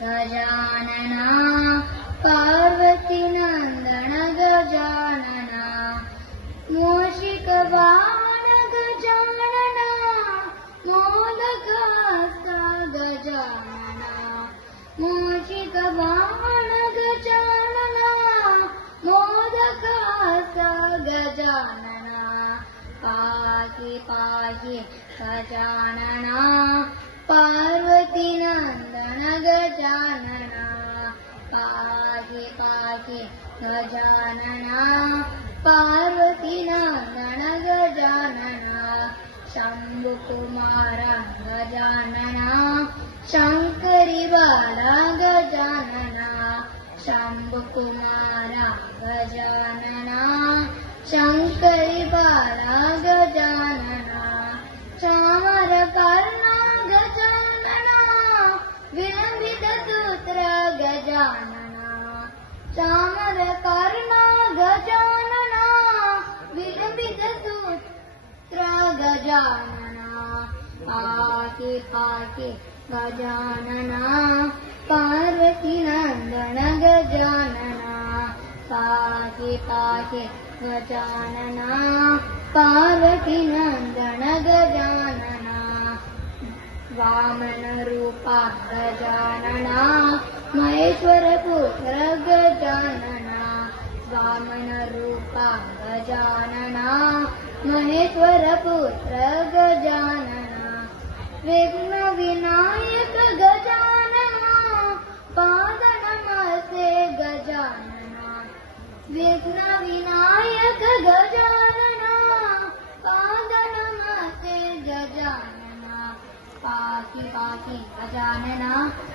गजानना पार्वती नंदन गजानना मूषिक वाहन गजानना मोदक गजानना मूषिक वाहन गजानना मोदक गजानना पाहि पाहि गजानना पार्वती नंदन गजानना पाहि पाहि गजानना पार्वती नंदन गजानना शंभु कुमार गजानना शंकरी बाला गजानना शंभु कुमार गजानना शंकरी बाला गजानना चामर कर्णा गजानना विलंबित सूत्र गजानना चामर कर्णा गजानना विलंबित सूत्र गजानना पाहि पाहि गजानना पार्वती नंदन गजानना पाहि पाहि गजानना पार्वती नंदन गजानना वामन रूपा गजानना महेश्वर पुत्र गजानना वामन रूपा गजानना महेश्वर पुत्र गजानना विघ्न विनायक गजानना पाद नमस्ते गजानना विघ्न विनायक गजानना पाद नमस्ते गजानना पाहि पाहि गजानना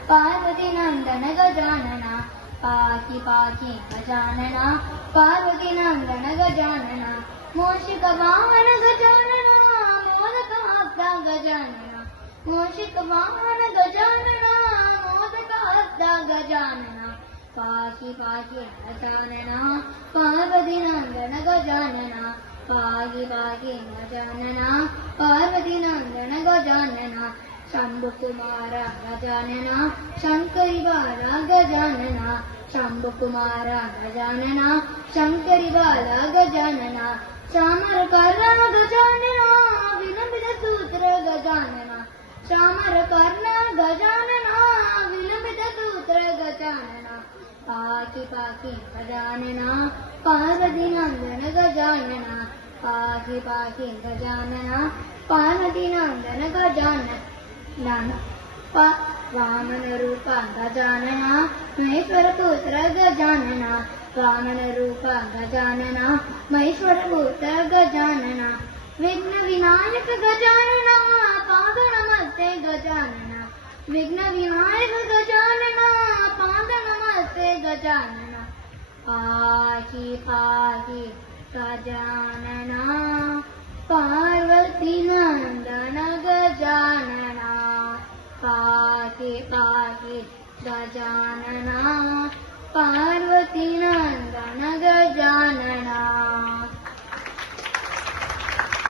पार्वती नंदन गजानना पाहि पाहि गजानना पार्वती नंदन गजानना मूषिक वाहन गजानना मोदक गजानना मूषिक वाहन गजानना मोदक गजानना पाहि पाहि गजानना पार्वती नंदन गजानना पाहि पाहि गजानना पार्वती नंदन गजानना शंभु कुमार गजानना शंकरी बाला गजानना शंभु कुमार गजानना शंकरी बाला गजानना चामर कर्णा गजानना विलंबित सूत्र गजानना चामर कर्णा गजानना विलंबित सूत्र गजानना पाहि पाहि गजानना पार्वती नंदन गजानना पाहि पाहि गजानना पार्वती नंदन गजानना वामन रूपा गजानना महेश्वर पुत्र गजानना वामन रूपा गजानना महेश्वर पुत्र गजानना विघ्न विनायक गजानना पाद नमस्ते गजानना विघ्न विनायक गजानना पाद नमस्ते गजानना पाहि पाहि गजानना पार्वती नंदन गजानना पाहि पाहि गजानना पार्वती नंदन गजानना।